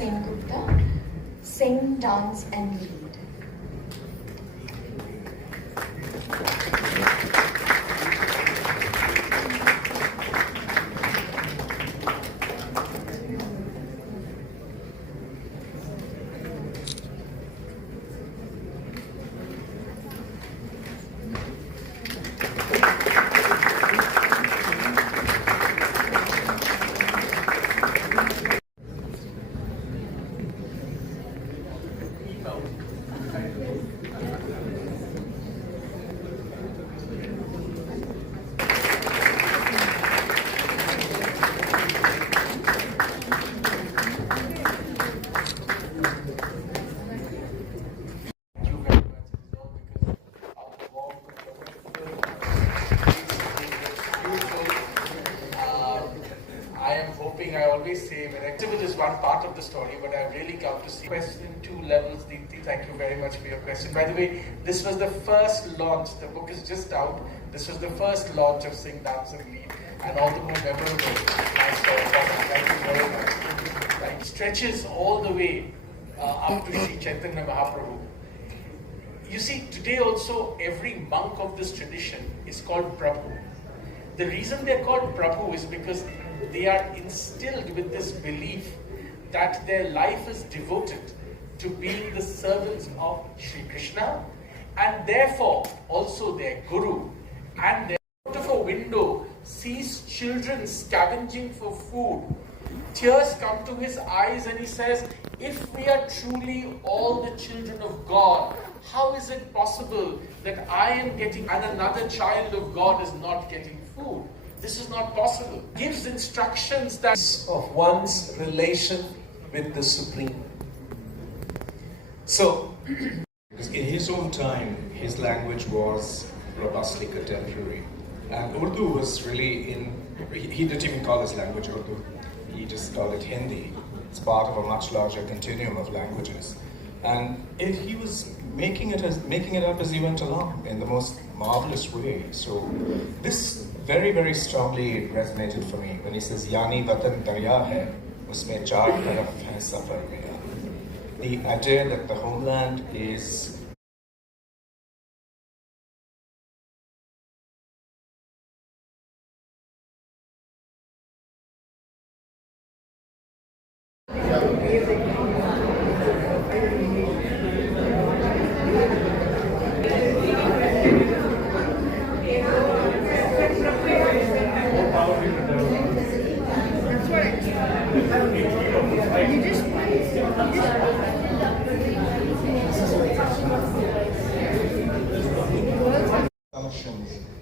𝕶𝖞𝖘𝖔𝖗𝖏 sing, dance and lead. I always say when activity is one part of the story, but I've really come to see question in two levels. Deepti, thank you very much for your question. By the way, this was the first launch. The book is just out. This was the first launch of Sing, Dance and Lead, and all the more memorable. Thank you very much. It stretches all the way up to Sri Chaitanya Mahaprabhu. You see, today also every monk of this tradition is called Prabhu. The reason they're called Prabhu is because they are instilled with this belief that their life is devoted to being the servants of Sri Krishna, and therefore also their Guru. And out of a window sees children scavenging for food. Tears come to his eyes and he says, if we are truly all the children of God, how is it possible that I am getting and another child of God is not getting food? This is not possible. Gives instructions that of one's relation with the Supreme. So, in his own time, his language was robustly contemporary. And Urdu was really he didn't even call his language Urdu. He just called it Hindi. It's part of a much larger continuum of languages. And he was making it up as he went along in the most marvelous way. So this very, very strongly resonated for me when he says, "Yani vatan darya hai, usme char taraf hai safar mera." The idea that the homeland is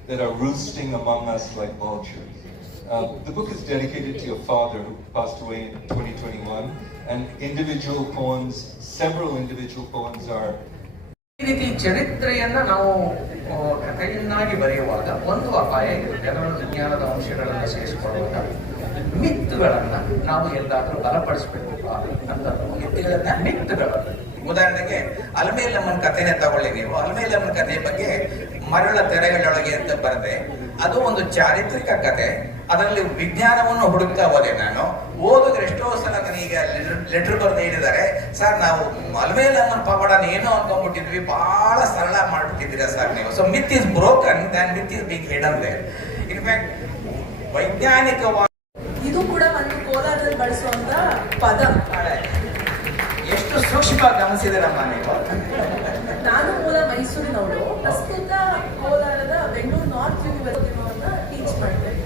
that are roosting among us like vultures. The book is dedicated to your father who passed away in 2021, and individual poems, several individual poems are ಈ ರೀತಿ ಚರಿತ್ರೆಯನ್ನ ನಾವು ಕಥೆಯನ್ನಾಗಿ ಬರೆಯುವಾಗ ಒಂದು ಅಪಾಯ ಇರುತ್ತೆ. ಅದರೊಳಗೆ ವಿಜ್ಞಾನದ ಅಂಶಗಳನ್ನು ಸೇರಿಸಿಕೊಳ್ಳುವಾಗ ಮಿತ್ಗಳನ್ನ ನಾವು ಎಲ್ಲಾದ್ರೂ ಬಲಪಡಿಸಬೇಕು ಅಂತ ಮಿತ್ಗಳು. ಉದಾಹರಣೆಗೆ ಅಲ್ಮೇಲಮ್ಮನ ಕಥೆನೇ ತಗೊಳ್ಳಿ ನೀವು. ಅಲ್ಮೇಲಮ್ಮನ ಕಥೆ ಬಗ್ಗೆ ಮರಳ ತೆರೆಗಳೊಳಗೆ ಅಂತ ಬರೆದೆ. ಅದು ಒಂದು ಚಾರಿತ್ರಿಕ ಕಥೆ. ಅದರಲ್ಲಿ ವಿಜ್ಞಾನವನ್ನು ಹುಡುಕ್ತಾ ಹೋದೆ ನಾನು. ಓದಿದ್ರೆ ಎಷ್ಟೋ ಸಲ ನನಗೆ ಲೆಟರ್ ಬರೆದು ಹೇಳಿದ್ದಾರೆ, ಸರ್ ನಾವು ಅಲ್ಮೇಲಮ್ಮನ ಪವಾಡನ ಏನೋ ಅನ್ಕೊಂಡ್ಬಿಟ್ಟಿದ್ವಿ, ಬಹಳ ಸರಳ ಮಾಡ್ಬಿಟ್ಟಿದ್ದೀರಾ ಸರ್ ನೀವು. So myth is broken then myth is being hidden there. In fact ವೈಜ್ಞಾನಿಕವಾಗಿ ಇದು ಕೂಡ ಒಂದು ಕೋಲಾರದಲ್ಲಿ ಬಳಸುವಂತ ಪದ. ಎಷ್ಟು ಸೂಕ್ಷ್ಮ ಗಮನಿಸಿದಾರಮ್ಮ ನೀವು. ನಾನು ಮೂಲ ಮೈಸೂರಿನವರು, ಪ್ರಸ್ತುತ ಕೋಲಾರದ ಬೆಂಗಳೂರು ನಾರ್ತ್ ಯೂನಿವರ್ಸಿಟಿಯನ್ನ ಟೀಚ್ ಮಾಡ್ತೇನೆ.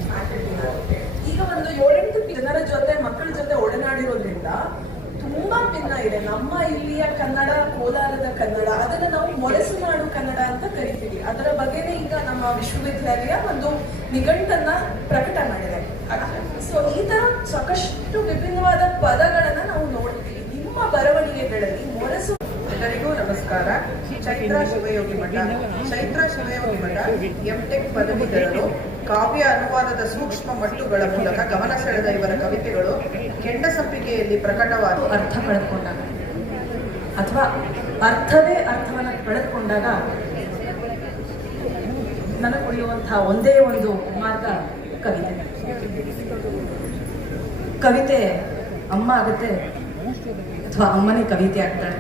ಈಗ ಒಂದು 7-8 ಜನರ ಜೊತೆ ಮಕ್ಕಳ ಜೊತೆ ಒಡನಾಡಿರೋದ್ರಿಂದ ತುಂಬಾ ಭಿನ್ನ ಇದೆ. ನಮ್ಮ ಇಲ್ಲಿಯ ಕನ್ನಡ, ಕೋಲಾರದ ಕನ್ನಡ, ಅದನ್ನ ನಾವು ಮೊರಸುನಾಡು ಕನ್ನಡ ಅಂತ ಕರಿತೀವಿ. ಅದರ ಬಗ್ಗೆನೇ ಈಗ ನಮ್ಮ ವಿಶ್ವವಿದ್ಯಾಲಯ ಒಂದು ನಿಘಂಟನ್ನ ಪ್ರಕಟ ಮಾಡಿದೆ. ಸೊ ಈ ತರ ಸಾಕಷ್ಟು ವಿಭಿನ್ನವಾದ ಪದಗಳನ್ನ ನಾವು ನೋಡ್ತೀವಿ ನಿಮ್ಮ ಬರವಣಿಗೆಗಳಲ್ಲಿ. ಮೊರಸು. ಎಲ್ಲರಿಗೂ ನಮಸ್ಕಾರ. ಚೈತ್ರ ಶಿವಯೋಗಿ ಮಠ ಎಂ.ಟೆಕ್ ಪದವೀಧರರು. ಕಾವ್ಯ ಅನುವಾದದ ಸೂಕ್ಷ್ಮ ಮಟ್ಟುಗಳ ಮೂಲಕ ಗಮನ ಸೆಳೆದ ಇವರ ಕವಿತೆಗಳು ಕೆಂಡಸಂಪಿಗೆಯಲ್ಲಿ ಪ್ರಕಟವಾದ ಅರ್ಥ ಕಳೆದುಕೊಂಡಾಗ ಅಥವಾ ಅರ್ಥವೇ ಅರ್ಥವನ್ನು ಕಳೆದುಕೊಂಡಾಗ ನನಗೆ ಉಳಿಯುವಂತಹ ಒಂದೇ ಒಂದು ಮಾರ್ಗ ಕವಿತೆ. ಕವಿತೆ ಅಮ್ಮ ಆಗುತ್ತೆ, ಅಥವಾ ಅಮ್ಮನೇ ಕವಿತೆ ಆಗ್ತಾಳೆ.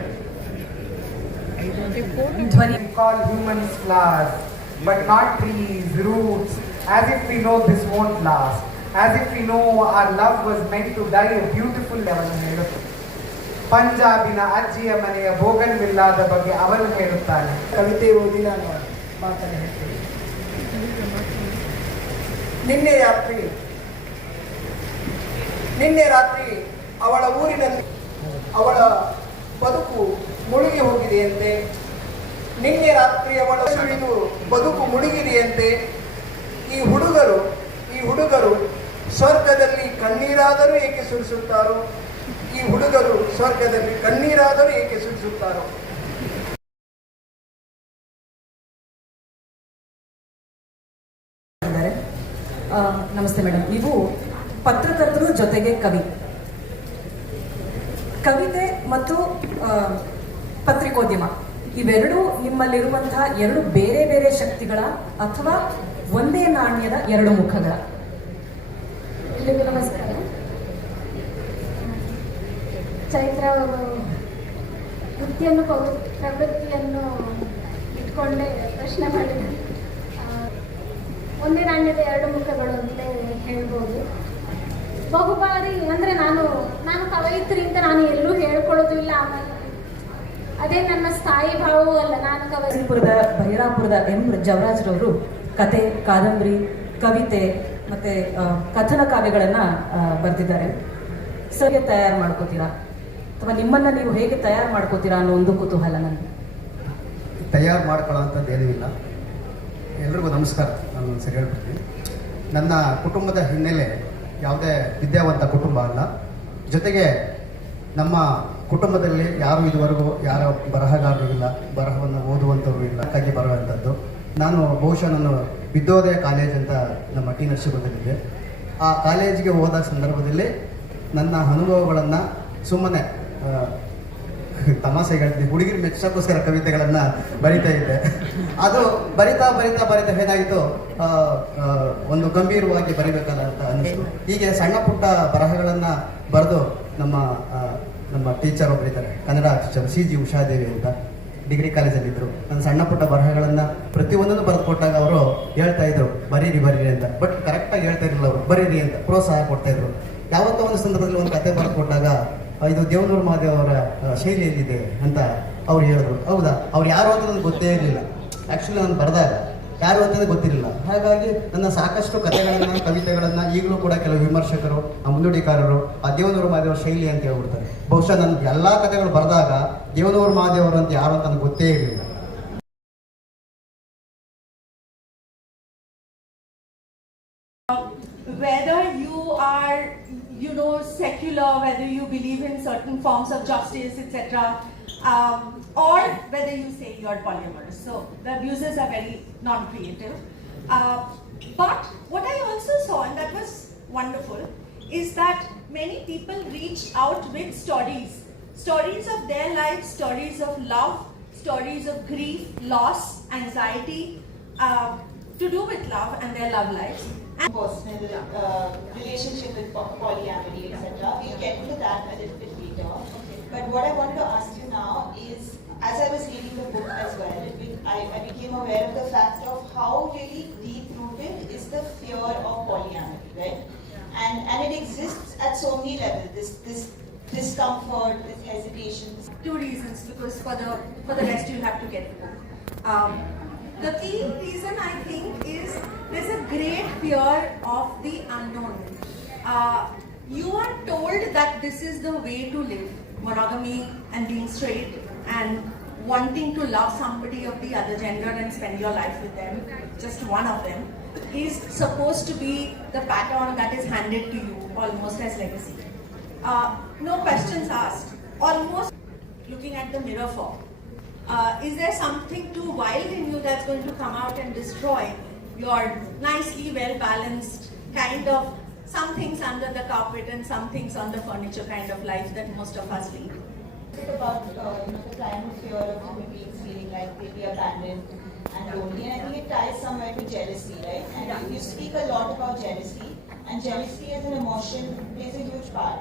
ಧ್ವನಿ call humans flowers, but not trees, roots, as if we know this won't last, as if we know our love was meant to die a beautiful level ಹೇಳುತ್ತೆ. ಪಂಜಾಬಿನ ಅಜ್ಜಿಯ ಮನೆಯ ಬೋಗನ್ವಿಲ್ಲಾದ ಬಗ್ಗೆ ಅವನು ಹೇಳುತ್ತಾನೆ. ಕವಿತೆ ಓದಿ ನಾನು ಮಾತನ್ನು ಹೇಳ್ತೀನಿ. ನಿನ್ನೆ ರಾತ್ರಿ ಅವಳ ಊರಿನಲ್ಲಿ ಅವಳ ಬದುಕು ಮುಳುಗಿ ಹೋಗಿದೆಯಂತೆ. ನಿನ್ನೆ ರಾತ್ರಿ ಅವಳ ಸುಳಿದು ಬದುಕು ಮುಳುಗಿದೆಯಂತೆ. ಈ ಹುಡುಗರು ಸ್ವರ್ಗದಲ್ಲಿ ಕಣ್ಣೀರಾದರೂ ಏಕೆ ಸುರಿಸುತ್ತಾರೋ? ಈ ಹುಡುಗರು ಸ್ವರ್ಗದಲ್ಲಿ ಕಣ್ಣೀರಾದರೂ ಏಕೆ ಸುರಿಸುತ್ತಾರೋ? ನಮಸ್ತೆ ಮೇಡಮ್, ನೀವು ಪತ್ರಕರ್ತರು ಜೊತೆಗೆ ಕವಿತೆ ಮತ್ತು ಪತ್ರಿಕೋದ್ಯಮ ಇವೆರಡೂ ನಿಮ್ಮಲ್ಲಿರುವಂತಹ ಎರಡು ಬೇರೆ ಬೇರೆ ಶಕ್ತಿಗಳ ಅಥವಾ ಒಂದೇ ನಾಣ್ಯದ ಎರಡು ಮುಖಗಳ? ಎಲ್ಲಿಗೂ ನಮಸ್ಕಾರ. ಚೈತ್ರ ವೃತ್ತಿಯನ್ನು ಪ್ರವೃತ್ತಿಯನ್ನು ಇಟ್ಕೊಂಡೇ ಪ್ರಶ್ನೆ ಮಾಡಿದೆ. ಒಂದೇ ನಾಣ್ಯದ ಎರಡು ಮುಖಗಳು ಅಂತಲೇ ಹೇಳ್ಬೋದು. ಬಹುಬಾರಿ ಅಂದರೆ ನಾನು ಕವಯಿತ್ರಿ ಅಂತ ನಾನು ಎಲ್ಲೂ ಹೇಳ್ಕೊಳ್ಳೋದು ಇಲ್ಲ. ಆಮೇಲೆ ಅದೇ ನನ್ನ ಸ್ಥಾಯಿ ಭಾವವೂ ಅಲ್ಲ. ನಾನು ಬೈರಾಪುರದ 𝕋𝖊𝖘𝖙𝖎𝖛𝖆 ಕತೆ, ಕಾದಂಬರಿ, ಕವಿತೆ ಮತ್ತೆ ಕಥನ ಕಾವ್ಯಗಳನ್ನ ಬರೆದಿದ್ದಾರೆ. ಸರಿ ತಯಾರು ಮಾಡ್ಕೋತೀರಾ ಅಥವಾ ನಿಮ್ಮನ್ನ ನೀವು ಹೇಗೆ ತಯಾರು ಮಾಡ್ಕೋತೀರಾ ಅನ್ನೋ ಒಂದು ಕುತೂಹಲ ನನಗೆ. ತಯಾರು ಮಾಡ್ಕೊಳ್ಳೋಂಥದ್ದೇನೂ ಇಲ್ಲ. ಎಲ್ರಿಗೂ ನಮಸ್ಕಾರ. ನಾನು ಸರಿ ಹೇಳ್ಬಿಡ್ತೀನಿ. ನನ್ನ ಕುಟುಂಬದ ಹಿನ್ನೆಲೆ ಯಾವುದೇ ವಿದ್ಯಾವಂತ ಕುಟುಂಬ ಅಲ್ಲ. ಜೊತೆಗೆ ನಮ್ಮ ಕುಟುಂಬದಲ್ಲಿ ಯಾರು ಇದುವರೆಗೂ ಯಾರ ಬರಹಗಾರರು ಇಲ್ಲ, ಬರಹವನ್ನು ಓದುವಂಥವ್ರು ಇಲ್ಲ, ಹಾಗಾಗಿ ಬರುವಂಥದ್ದು. ನಾನು ಬಹುಶಃ ನಾನು ವಿದ್ಯೋದಯ ಕಾಲೇಜ್ ಅಂತ ನಮ್ಮ ಟಿ ನರಸೀಪುರದಲ್ಲಿದೆ. ಆ ಕಾಲೇಜಿಗೆ ಹೋದ ಸಂದರ್ಭದಲ್ಲಿ ನನ್ನ ಅನುಭವಗಳನ್ನು ಸುಮ್ಮನೆ ತಮಾಷೆ ಹೇಳ್ತೀನಿ, ಹುಡುಗಿರು ಮೆಚ್ಚಕ್ಕೋಸ್ಕರ ಕವಿತೆಗಳನ್ನು ಬರಿತಾ ಇದ್ದೆ. ಅದು ಬರಿತಾ ಏನಾಯಿತು, ಒಂದು ಗಂಭೀರವಾಗಿ ಬರಿಬೇಕಂತ ಅನ್ನಿಸ್ತು. ಹೀಗೆ ಸಣ್ಣ ಪುಟ್ಟ ಬರಹಗಳನ್ನು ಬರೆದು ನಮ್ಮ ಟೀಚರ್ ಒಬ್ಬರಿದ್ದಾರೆ, ಕನ್ನಡ ಟೀಚರ್ 𝐿𝖊𝖘𝖙𝖎𝖛𝖆 ಅಂತ, ಡಿಗ್ರಿ ಕಾಲೇಜಲ್ಲಿದ್ದರು. ನನ್ನ ಸಣ್ಣ ಪುಟ್ಟ ಬರಹಗಳನ್ನು ಪ್ರತಿಯೊಂದನ್ನು ಬರೆದು ಕೊಟ್ಟಾಗ ಅವರು ಹೇಳ್ತಾ ಇದ್ರು ಬರೀರಿ ಅಂತ. ಬಟ್ ಕರೆಕ್ಟಾಗಿ ಹೇಳ್ತಾ ಇರಲಿಲ್ಲ ಅವರು, ಬರೀರಿ ಅಂತ ಪ್ರೋತ್ಸಾಹ ಕೊಡ್ತಾ ಇದ್ರು. ಯಾವತ್ತೋ ಒಂದು ಸಂದರ್ಭದಲ್ಲಿ ಒಂದು ಕತೆ ಬರೆದು ಕೊಟ್ಟಾಗ ಇದು 𝖊𝖗 𝕆𝖊 ಅವರ ಶೈಲಿಯಲ್ಲಿದೆ ಅಂತ ಅವ್ರು ಹೇಳಿದ್ರು. ಹೌದಾ, ಅವ್ರು ಯಾರು ಅಂತ ನನಗೆ ಗೊತ್ತೇ ಇರಲಿಲ್ಲ. ಆ್ಯಕ್ಚುಲಿ ನಾನು ಬರೆದಾಗ ಯಾರು ಅಂತಲೇ ಗೊತ್ತಿರಲಿಲ್ಲ. ಹಾಗಾಗಿ ನನ್ನ ಸಾಕಷ್ಟು ಕಥೆಗಳನ್ನು, ಕವಿತೆಗಳನ್ನು ಈಗಲೂ ಕೂಡ ಕೆಲವು ವಿಮರ್ಶಕರು, ಮುನ್ನುಡಿಕಾರರು ಆ 𝖊𝖗 𝕆𝖊 ಶೈಲಿ ಅಂತ ಹೇಳ್ಬಿಡ್ತಾರೆ. ಬಹುಶಃ ನನ್ನ ಎಲ್ಲ ಕಥೆಗಳು ಬರೆದಾಗ 𝖊𝖗 𝕆𝖊 ಅಂತ ಯಾರು ಅಂತ ನನಗೆ ಗೊತ್ತೇ ಇರಲಿಲ್ಲ. Whether you are, secular, whether you believe in certain forms of justice, etc., or whether you say you're polyamorous. So the abuses are very non-creative. But what I also saw, and that was wonderful, is that many people reached out with stories of their lives, stories of love, stories of grief, loss, anxiety, to do with love and their love lives. Personal relationship with polyamory, etc. We'll get into that a little bit later. But what I wanted to ask you now is, as I was reading the book as well, I became aware of the fact of how really deep-rooted is the fear of polyamory, right? And it exists at so many levels. This discomfort, this hesitation. Two reasons, because for the rest you'll have to get the book. The key reason, I think, is there's a great fear of the unknown. You are told that this is the way to live, monogamy and being straight and wanting to love somebody of the other gender and spend your life with them, just one of them, is supposed to be the pattern that is handed to you almost as legacy. No questions asked, almost looking at the mirror for. Is there something too wild in you that's going to come out and destroy your nicely well-balanced kind of some things under the carpet and some things on the furniture kind of life that most of us lead? It's about the primal fear of human beings feeling like they'll be abandoned and lonely, and I think it ties somewhere to jealousy, right? And you speak a lot about jealousy, and jealousy as an emotion plays a huge part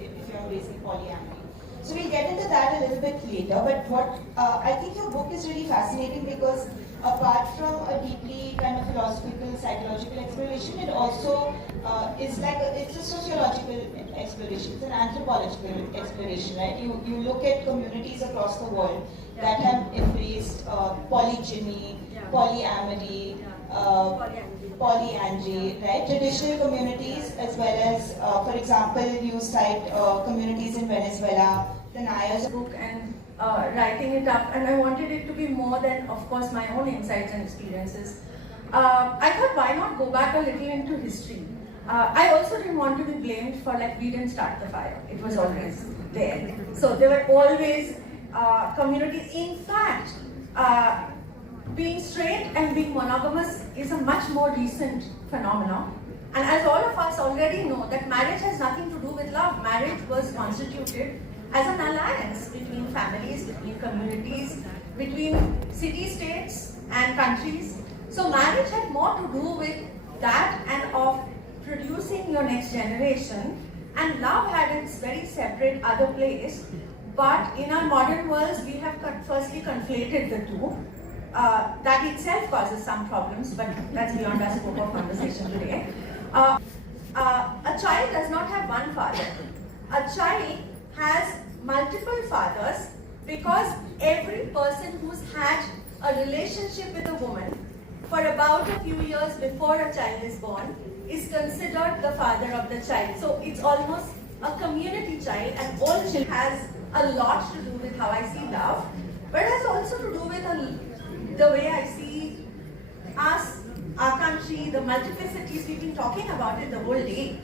if you're embracing polyamory. So we'll get into that a little bit later, but what I think your book is really fascinating because apart from a deeply kind of philosophical, psychological exploration, it also is like it's a sociological exploration, it's an anthropological exploration, right? You look at communities across the world that have embraced polygyny, polyamory, polyandry, right? Traditional communities as well as, for example, you cite communities in Venezuela, the 𝖋𝖊𝖘𝖙𝖎ℎ book and writing it up, and I wanted it to be more than, of course, my own insights and experiences. I thought, why not go back a little into history? I also didn't want to be blamed for, like, we didn't start the fire. It was always there. So there were always communities. In fact, being straight and being monogamous is a much more recent phenomenon. And as all of us already know, that marriage has nothing to do with love. Marriage was constituted as an alliance between families, between communities, between city-states and countries. So marriage had more to do with that and of producing your next generation, and love had its very separate other place. But in our modern worlds, we have firstly conflated the two. That itself causes some problems, but that's beyond our scope of conversation today. A child does not have one father. A child has multiple fathers because every person who's had a relationship with a woman for about a few years before a child is born is considered the father of the child. So it's almost a community child, and all children has a lot to do with how I see love, but it has also to do with the way I see us, our country, the multiplicities we've been talking about it the whole day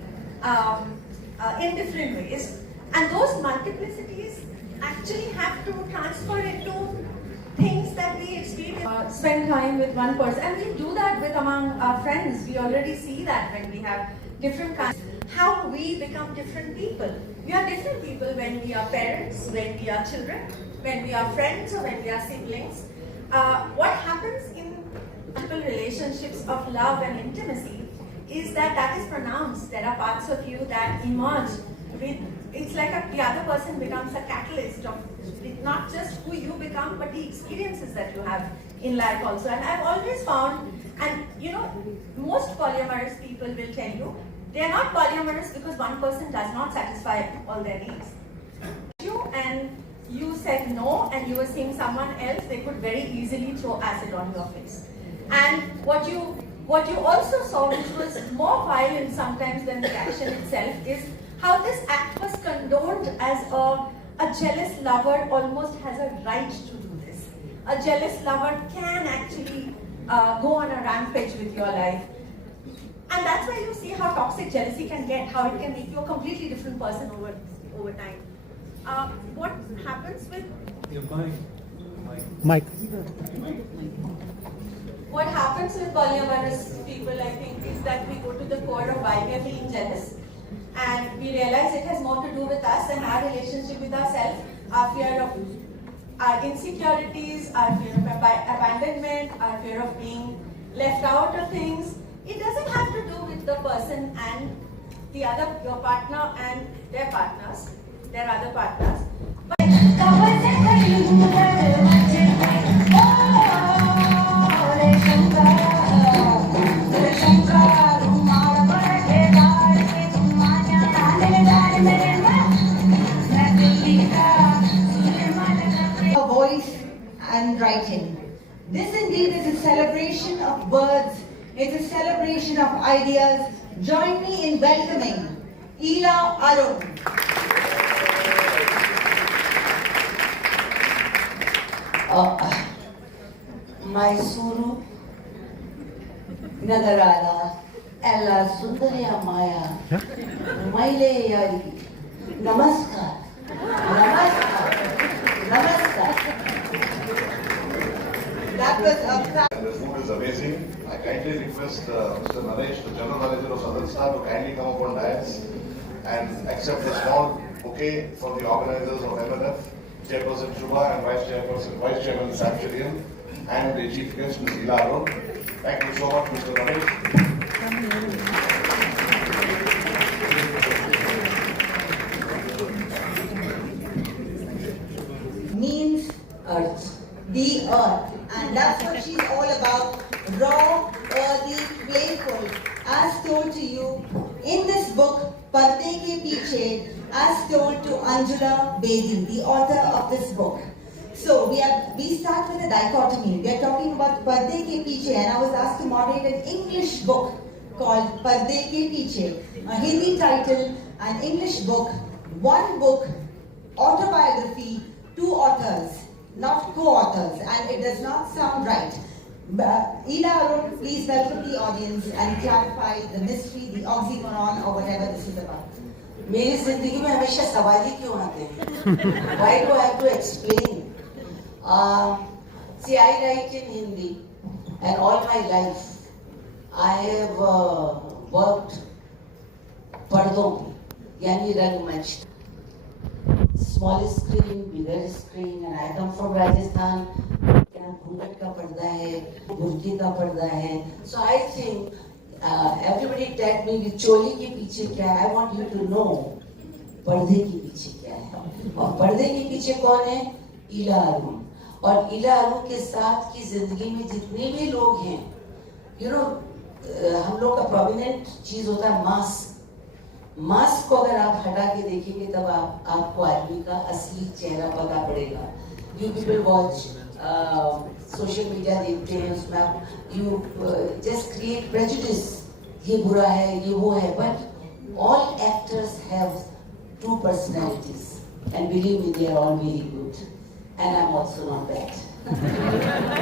in different ways. And those multiplicities actually have to transfer into things that we experience. Spend time with one person, and we do that with among our friends. We already see that when we have different kinds. How we become different people. We are different people when we are parents, when we are children, when we are friends, or when we are siblings. What happens in multiple relationships of love and intimacy is that is pronounced. There are parts of you that emerge with, it's like the other person becomes a catalyst of not just who you become, but the experiences that you have in life also. And I've always found, and you know, most polyamorous people will tell you, they are not polyamorous because one person does not satisfy all their needs. And you said no, and you were seeing someone else, they could very easily throw acid on your face. And what you also saw, which was more violent sometimes than the action itself, is how this act was condoned as a jealous lover almost has a right to do this. A jealous lover can actually go on a rampage with your life. And that's why you see how toxic jealousy can get, how it can make you a completely different person over time. What happens with... Mike. What happens with polyamorous people, I think, is that we go to the core of why we are feeling jealous. And we realize it has more to do with us and our relationship with ourselves, our fear of our insecurities, our fear of abandonment, our fear of being left out of things. It doesn't have to do with the person and the other, your partner and their partners, their other partners. A voice and writing. This indeed is a celebration of words. It's a celebration of ideas. Join me in welcoming Ila Arun. Mysuru ನಗರದ ಎಲ್ಲ ಸುಂದರಿಯ ಮಾಯ ಮಹಿಳೆಯರಿಗೆ ನಮಸ್ಕಾರ ನಮಸ್ಕಾರ ನಮಸ್ಕಾರ. This food is amazing. I kindly request Mr. Naresh, the General Manager of Southern Star, to kindly come up on dais and accept a small bouquet from the organizers of MNF, Chairperson Shubha and Vice Chairman Samsharian, and the Chief Guest, Ms. Ila Arun. Thank you so much, Mr. Naresh. the earth. And that's what she's all about, raw, earthy, playful, as told to you in this book, Parde Ke Piche, as told to Anjula Bedi, the author of this book. So we start with a dichotomy. We are talking about Parde Ke Piche, and I was asked to moderate an English book called Parde Ke Piche, a Hindi title, an English book, one book, autobiography, two authors, not co-authors, and it does not sound right. Ila Arun, please welcome the audience and clarify the mystery, the oxymoron, or whatever this is about. मेरी जिंदगी में हमेशा सवाल ही क्यों आते हैं? Why do I have to explain? See, I write in Hindi, and all my life I have worked पर्दों पे, यानी रंगमंच. Small screen, bigger screen, and I come from Rajasthan. यहाँ घूंघट का पर्दा है, बुर्की का पर्दा है. So I think everybody tagged me with चोली के पीछे क्या है. I want you to know पर्दे के पीछे क्या है. और पर्दे के पीछे कौन है? इला अरुण. और इला अरुण के साथ की जिंदगी में जितने भी लोग हैं, हम लोग का प्रोमिनेंट चीज होता है मास्क. मास्क को अगर आप हटा के देखेंगे तब आपको आदमी का असली चेहरा पता पड़ेगा. You people watch social media देखते हैं, उसमें आप यू जस्ट क्रिएट प्रेजुडिस, ये बुरा है, ये वो है. But all actors have two personalities, and believe me, they are all very good, and I'm also not bad.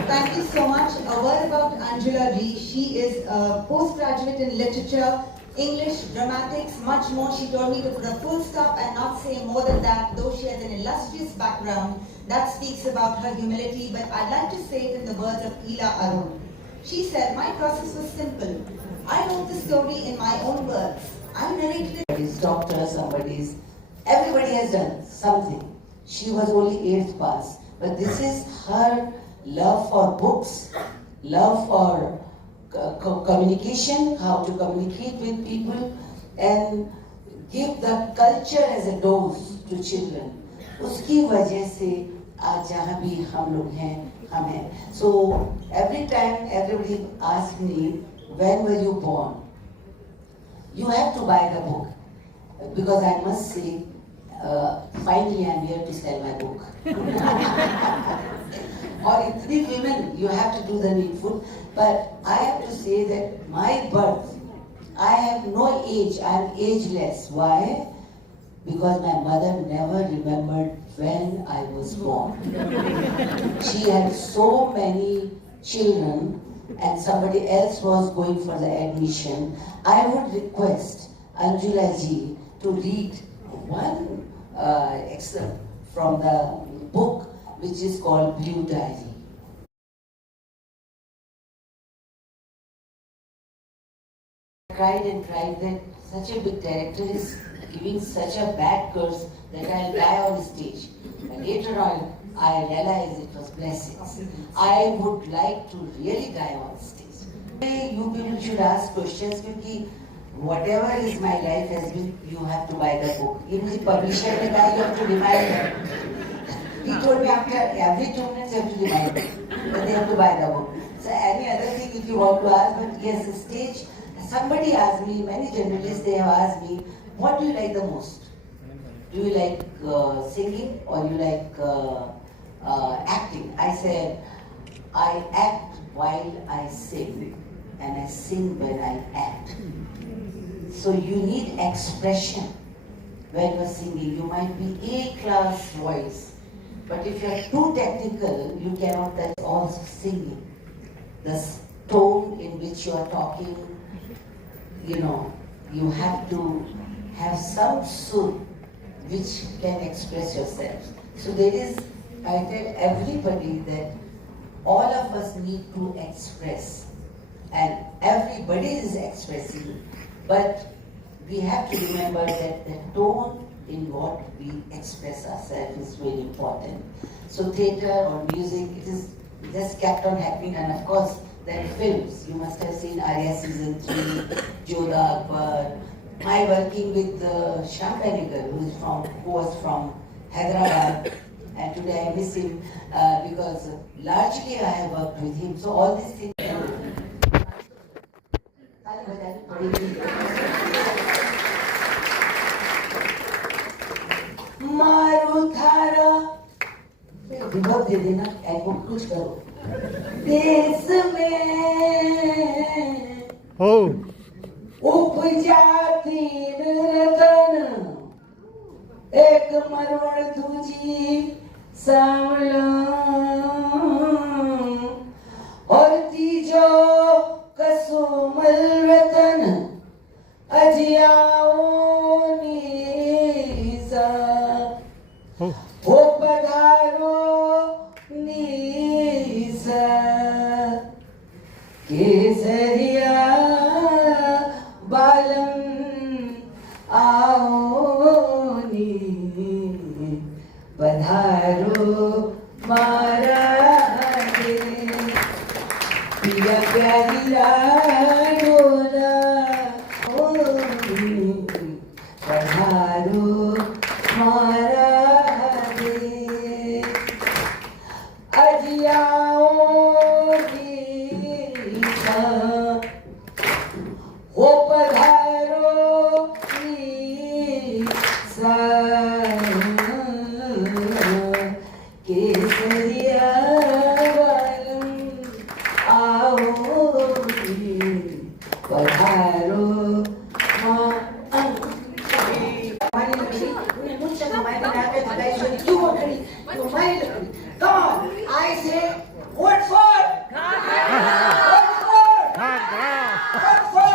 Thank you so much. A word about Anjula Ji. She is a postgraduate in literature, English, dramatics, much more. She told me to put a full stop and not say more than that, though she has an illustrious background that speaks about her humility, but I'd like to say it in the words of Ila Arun. She said, my process was simple. I wrote the story in my own words. I narrated it. Somebody's doctor, somebody's... Everybody has done something. She was only 8th pass. But this is her love for books, love for communication, how to communicate with people, and give the culture as a dose to children. Uski wajah se aaj jahan bhi hum log hain, hum hain. So every time everybody asks me, when were you born? You have to buy the book. Because I must say, finally I'm here to sell my book. Or itni women, you have to do the needful. But I have to say that my birth, I have no age, I am ageless. Why? Because my mother never remembered when I was born. She had so many children and somebody else was going for the admission. I would request Anjula Ji to read one excerpt from the book which is called Blue Diary. Cried and cried that such a big director is giving such a bad curse that I'll die on stage. But later on, I realized it was blessings. I would like to really die on stage. You people should ask questions because whatever is my life has been, you have to buy the book. Even the publisher will die, you have to remind them. He told me after every 2 minutes you have to remind them. But they have to buy the book. So any other thing if you want to ask, but yes, the stage, somebody asked me, many journalists, they have asked me, what do you like the most? Do you like singing or you like acting? I said, I act while I sing and I sing when I act. So you need expression when you're singing. You might be A-class voice, but if you're too technical, you cannot. That's also singing. The tone in which you are talking, you have to have some sur which can express yourself. So there is, I tell everybody that all of us need to express, and everybody is expressing, but we have to remember that the tone in what we express ourselves is very important. So theatre or music, it is just kept on happening, and of course there are films. You must have seen Arya season 3, Jodha Akbar. My working with 𝕶𝖞𝖘𝖔𝖗, who was from Hyderabad, and today I miss him because largely I have worked with him. So all these things. मारुथारा विभव दे देना album कुछ करो देश में उपजाती रतन एक मरवण तुझी सावला और तीजो कसोमल रतन अजियाओ NISA ओ पधारो नीसा केसरिया बालम आओ नी पधारो मारा दे पिया प्यारी राडोला ओ नी पधारो मारा दे अजियाओ नीसा ओ पधारो नीसा केसरिया बालम आओ नी पधारो Come on, I say, what for? What for? What for?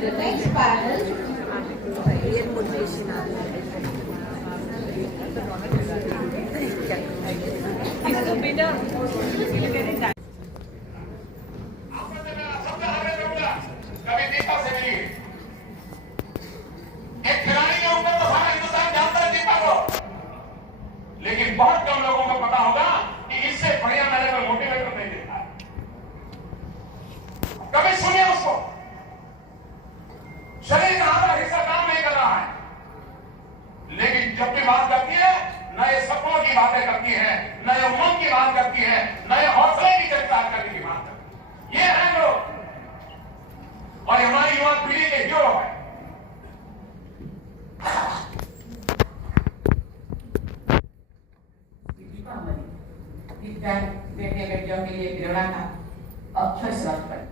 The next panel, कभी दीपक से मिलिए। एक खिलाड़ी के ऊपर तो सारा हिंदुस्तान जानता है दीपक को, लेकिन बहुत कम लोगों को पता होगा कि इससे बढ़िया मैंने कोई मोटिवेटर नहीं देखा। कभी सुनिए उसको। शरीर का हर हिस्सा काम नहीं कर रहा है, लेकिन जब भी बात करती है नए सपनों की बातें करती है, नए उमंग की बात करती है, नए हौसले की चर्चा करने की बात करती है। ये है लोग और हमारी युवा पीढ़ी के हीरो है। दिव्यांग बेटे बेटियों के लिए प्रेरणा का अक्षर स्रोत बने।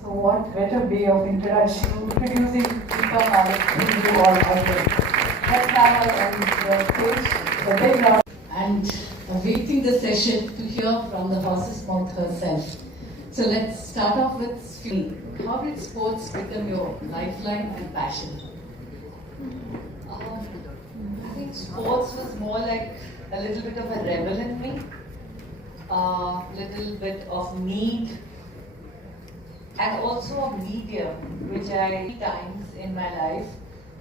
So what better way of introducing Deepa Malik to you all out there? Let's have her on the stage, the big round. And awaiting the session to hear from the horse's mouth herself. So let's start off with how did sports become your lifeline and passion? I think sports was more like a little bit of a rebel in me, a little bit of need and also a medium, which I times in my life.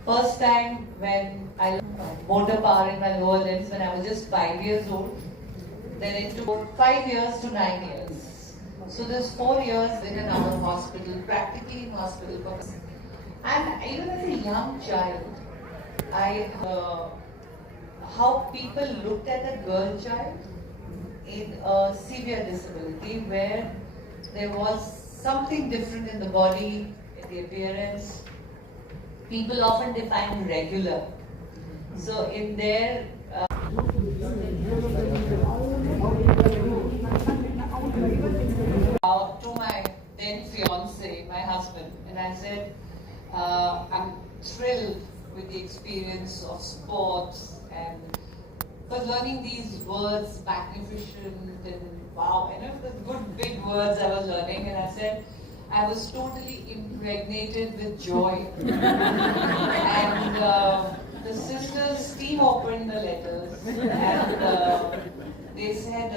First time when I motor power in my lower limbs when I was just 5 years old. Then it took 5 years to 9 years. So this 4 years in and out of hospital, practically in hospital. And even as a young child, I how people looked at a girl child in a severe disability where there was something different in the body, in the appearance. People often define regular. So in their to my then fiance, my husband, and I said, I'm thrilled with the experience of sports and was learning these words, magnificent and wow, and the good big words I was learning, and I said, I was totally impregnated with joy. And the sisters team opened the letters and they said,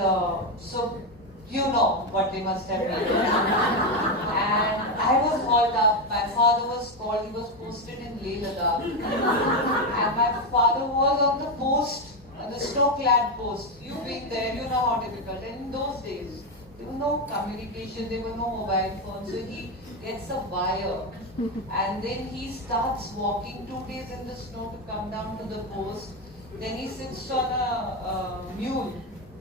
so you know what they must have been. And I was called up, my father was called, he was posted in Leh-Ladakh. And my father was on the post, the snow-clad post. You've been there, you know how difficult. And in those days, there was no communication, there were no mobile phones. So he gets a wire and then he starts walking 2 days in the snow to come down to the post. Then he sits on a mule.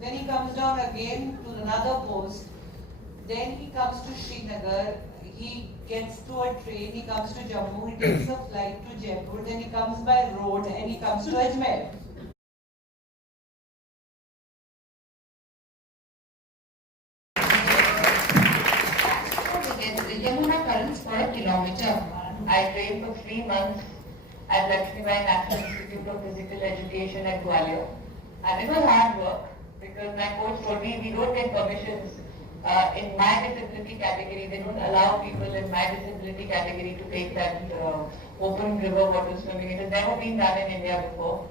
Then he comes down again to another post. Then he comes to Srinagar. He gets to a train. He comes to Jammu. He takes a flight to Jaipur. Then he comes by road and he comes to Ajmer. The Yamuna currents for a kilometer. I trained for 3 months at 𝖋𝖊𝖘𝖙𝖎𝖛𝖆 National Institute of Physical Education at Gwalior. And it was hard work because my coach told me we don't get permissions in my disability category. They don't allow people in my disability category to take that open river water swimming. It has never been done in India before.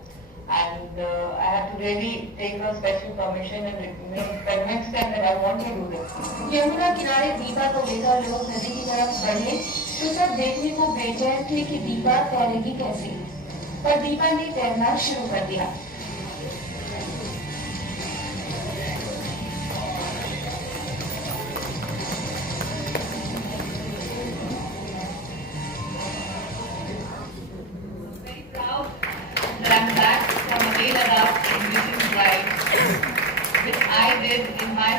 And I had to really take a special permission and convince them that I want to do this. Yamuna किनारे दीपा को लेकर लोग नदी की तरफ बढ़े तो सब देखने को बेचैन थे कि दीपा तैरेगी कैसे, पर दीपा ने तैरना शुरू कर दिया। I'm back from a Leh-Ladakh mission ride, which I did in my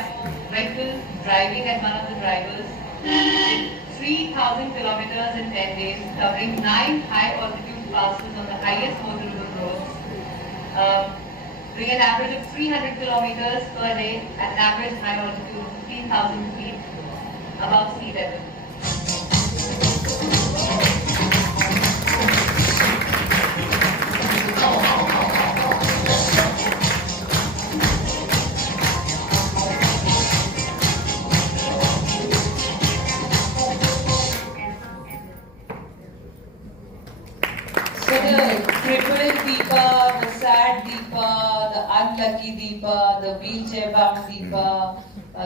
vehicle, driving as one of the drivers. Did 3,000 kilometers in 10 days, covering 9 high-altitude passes on the highest motorable roads, doing an average of 300 kilometers per day at an average high altitude of 15,000 feet above sea level. So the crippled Deepa, the sad Deepa, the unlucky Deepa, the wheelchair-bound Deepa,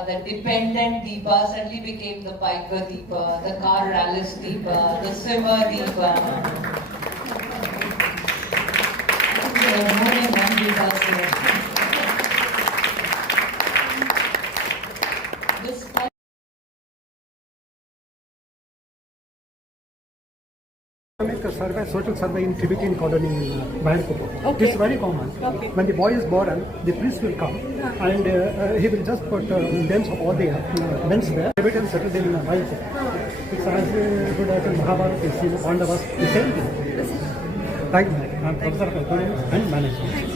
the dependent Deepa suddenly became the biker Deepa, the car rallies Deepa, the swimmer Deepa. There are more than one Deepas here. Make a survey, social survey in Tibetan colony in Mayurkoppa. Okay. It's very common. Okay. When the boy is born, the priest will come and he will just put names of all the men there. Tibetans settled in Mayurkoppa. It's as good as in Mahabharata, Pandavas, the same thing. Like that. I'm professor of economics and management.